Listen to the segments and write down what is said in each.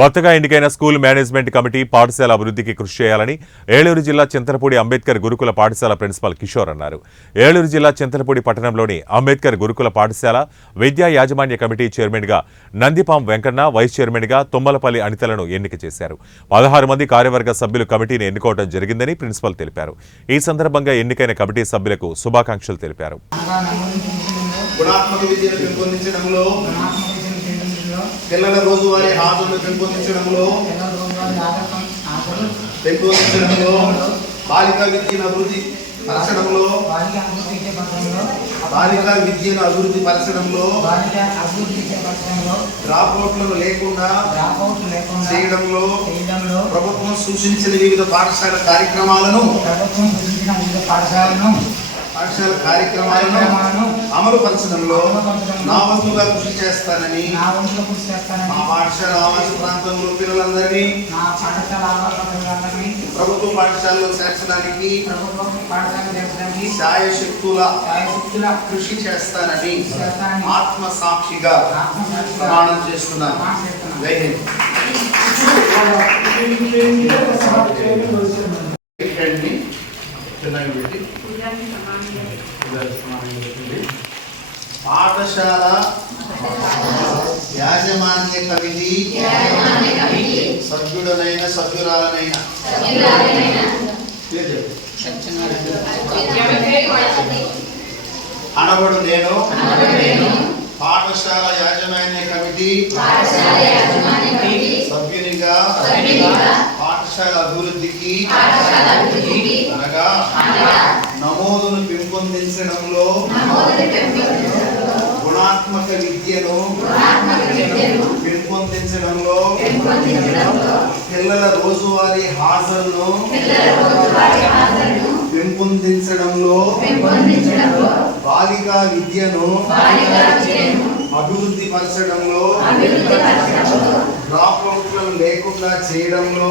కొత్తగా ఎన్నికైన school management committee పాఠశాల అభివృద్ధికి కృషి చేయాలని ఏలూరు జిల్లా చింతలపూడి అంబేద్కర్ గురుకుల పాఠశాల ప్రిన్సిపల్ కిషోర్ అన్నారు. ఏలూరు జిల్లా చింతలపూడి పట్టణంలోని అంబేద్కర్ గురుకుల పాఠశాల విద్యా యాజమాన్య కమిటీ చైర్మన్గా నందిపాం వెంకన్న, వైస్ చైర్మన్గా తుమ్మలపల్లి అనితలను ఎన్నిక చేశారు. 16 మంది కార్యవర్గ సభ్యులు కమిటీని ఎన్నుకోవడం జరిగిందని ప్రిన్సిపల్ తెలిపారు. ఈ సందర్భంగా ఎన్నికైన కమిటీ సభ్యులకు శుభాకాంక్షలు తెలిపారు. పిల్లల రోజువారీ హాజరును పెంపొందించడంలో బాలికా విద్యను అభివృద్ధి పరచడంలో డ్రాప్అవుట్లను లేకుండా చేయడంలో ప్రభుత్వం సూచించిన వివిధ పాఠశాల కార్యక్రమాలను అమలు పరచడంలో నా వంతుగా కృషి చేస్తానని మా పాఠశాల ఆవాస ప్రాంతంలో పిల్లలందరినీ ప్రభుత్వ పాఠశాలలో చేర్చడానికి శాయశక్తుల కృషి చేస్తానని ఆత్మ సాక్షిగా ప్రమాణం చేస్తున్నాను. పాఠశాల యాజమాన్య కమిటీ సభ్యుడనైన సభ్యురాలనైన అనబడు నేను పాఠశాల యాజమాన్య కమిటీ సభ్యునిగా పాఠశాల అభివృద్ధికి అనగా నమోదును పెంపొందించడంలో గుణాత్మక విద్యను పెంపొందించడంలో పిల్లల రోజువారీ హాజరును పెంపొందించడంలో బాలికా విద్యను అభివృద్ధి పరచడంలో డ్రాప్అవుట్లను లేకుండా చేయడంలో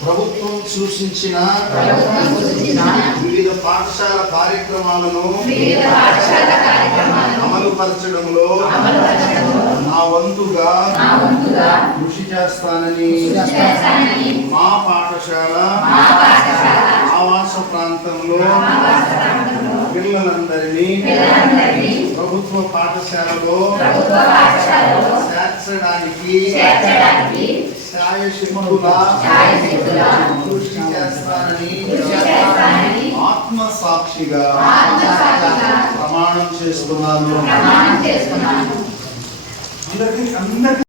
ప్రభుత్వం సూచించిన వివిధ పాఠశాల కార్యక్రమాలను అమలు పరచడంలో నా వంతుగా కృషి చేస్తానని మా పాఠశాల ఆవాస ప్రాంతంలో పిల్లలందరినీ ప్రభుత్వ పాఠశాలలో చేర్చడానికి శాయశక్తులా కృషి చేస్తానని ఆత్మ సాక్షిగా ప్రమాణం చేస్తున్నాను.